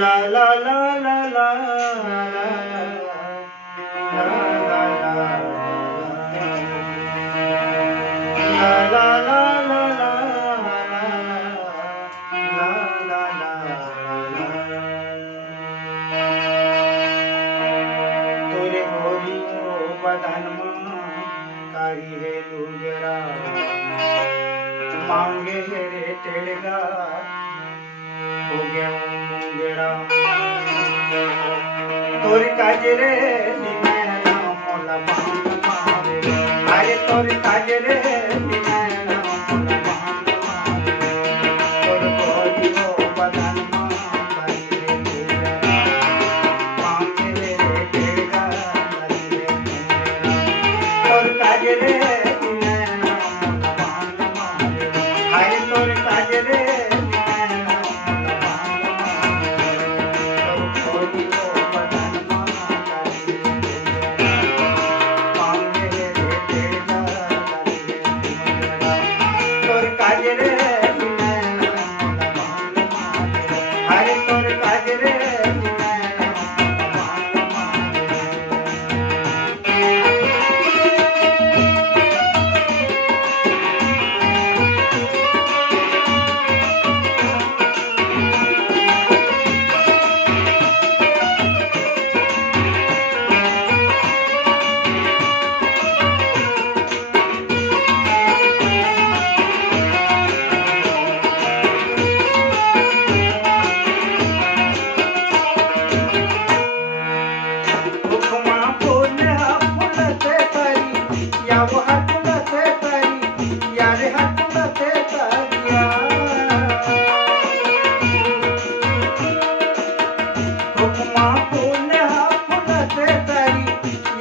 La la la la la la la la la la la तोरे गोरियो बदनमा कारी है लुगरा मांगे रे टेड़गा हो गया मुंगेरा तोर काजरे निमैना मोला बांध मारे अरे तोर काजरे निमैना मोला बांध मारे तोर गोरियो बदनमा कारी है लुगरा मांगे रे टेड़गा कारी है मुंगेरा तोर काजरे निमैना मोला बांध मारे अरे तोर काजरे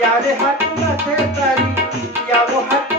यारे हाथ में तेरी या वो हाथ